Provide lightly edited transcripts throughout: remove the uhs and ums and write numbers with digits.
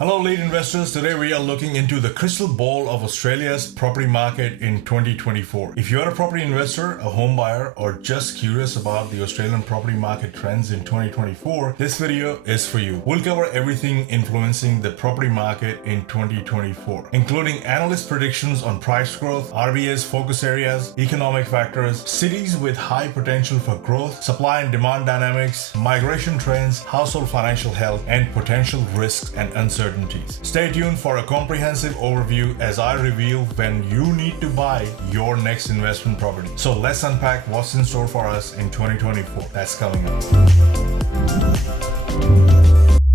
Hello lead investors, today we are looking into the crystal ball of Australia's property market in 2024. If you're a property investor, a home buyer, or just curious about the Australian property market trends in 2024, this video is for you. We'll cover everything influencing the property market in 2024, including analyst predictions on price growth, RBA's focus areas, economic factors, cities with high potential for growth, supply and demand dynamics, migration trends, household financial health, and potential risks and uncertainties. Stay tuned for a comprehensive overview as I reveal when you need to buy your next investment property. So let's unpack what's in store for us in 2024. That's coming up.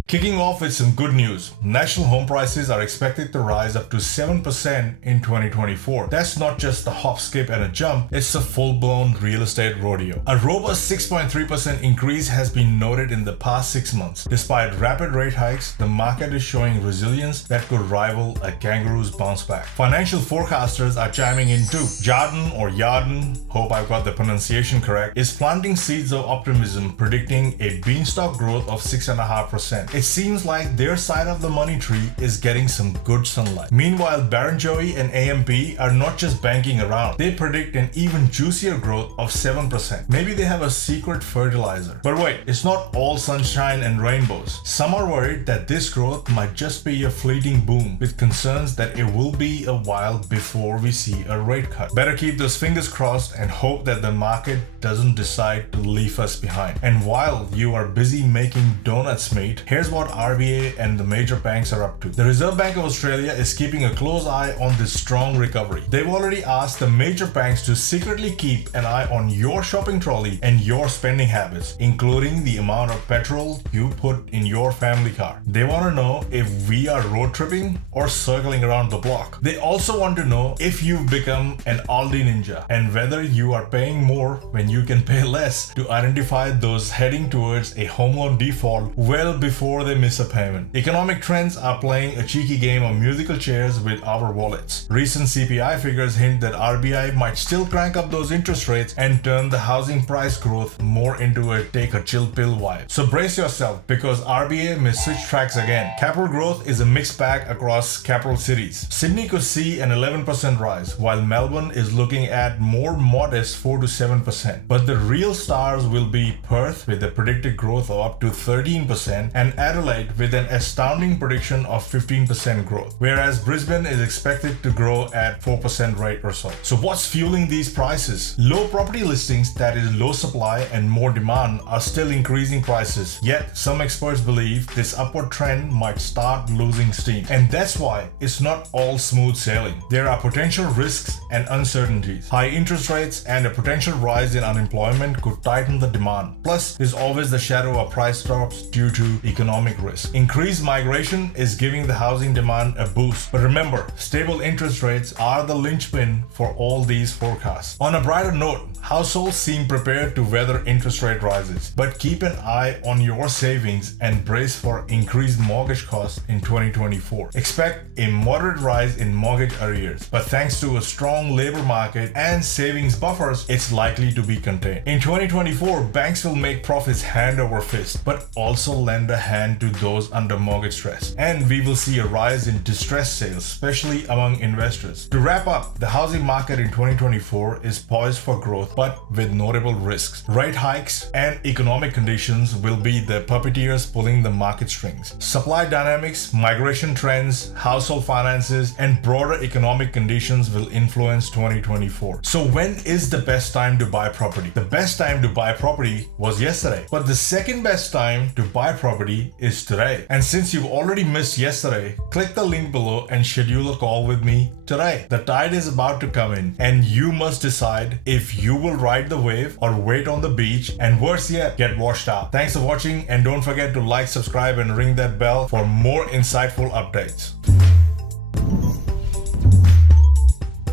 Kicking off with some good news. National home prices are expected to rise up to 7% in 2024. That's not just a hop, skip, and a jump, it's a full-blown real estate rodeo. A robust 6.3% increase has been noted in the past 6 months. Despite rapid rate hikes, the market is showing resilience that could rival a kangaroo's bounce back. Financial forecasters are chiming in too. Yarden, hope I've got the pronunciation correct, is planting seeds of optimism, predicting a beanstalk growth of 6.5%. It seems like their side of the money tree is getting some good sunlight. Meanwhile, Barrenjoey and AMP are not just banking around. They predict an even juicier growth of 7%. Maybe they have a secret fertilizer. But wait, it's not all sunshine and rainbows. Some are worried that this growth might just be a fleeting boom, with concerns that it will be a while before we see a rate cut. Better keep those fingers crossed and hope that the market doesn't decide to leave us behind. And while you are busy making donuts, mate, here's what RBA and the major banks are up to. The Reserve Bank of Australia is keeping a close eye on this strong recovery. They've already asked the major banks to secretly keep an eye on your shopping trolley and your spending habits, including the amount of petrol you put in your family car. They want to know if we are road tripping or circling around the block. They also want to know if you've become an Aldi ninja and whether you are paying more when you can pay less, to identify those heading towards a home loan default well before they miss a payment. Economic trends are playing a cheeky game of musical chairs with our wallets. Recent CPI figures hint that RBI might still crank up those interest rates and turn the housing price growth more into a take a chill pill vibe. So brace yourself, because RBA may switch tracks again. Capital growth is a mixed bag across capital cities. Sydney could see an 11% rise, while Melbourne is looking at more modest 4 to 7%. But the real stars will be Perth with a predicted growth of up to 13% and Adelaide with an astounding prediction of 15% growth, whereas Brisbane is expected to grow at 4% rate or so. So what's fueling these prices? Low property listings, that is low supply and more demand, are still increasing prices. Yet some experts believe this upward trend might start losing steam. And that's why it's not all smooth sailing. There are potential risks and uncertainties. High interest rates and a potential rise in unemployment could tighten the demand. Plus, there's always the shadow of price drops due to economic risk. Increased migration is giving the housing demand a boost. But remember, stable interest rates are the linchpin for all these forecasts. On a brighter note, households seem prepared to weather interest rate rises. But keep an eye on your savings and brace for increased mortgage costs in 2024. Expect a moderate rise in mortgage arrears, but thanks to a strong labor market and savings buffers, it's likely to be contained. In 2024, banks will make profits hand over fist, but also lend a hand to those under mortgage stress. And we will see a rise in distressed sales, especially among investors. To wrap up, the housing market in 2024 is poised for growth, but with notable risks. Rate hikes and economic conditions will be the puppeteers pulling the market strings. Supply dynamics, migration trends, household finances, and broader economic conditions will influence 2024. So when is the best time to buy property? The best time to buy property was yesterday, but the second best time to buy property is today. And since you've already missed yesterday, click the link below and schedule a call with me today. The tide is about to come in, and you must decide if you will ride the wave or wait on the beach, and worse yet, get washed out. Thanks for watching, and don't forget to like, subscribe, and ring that bell for more insightful updates.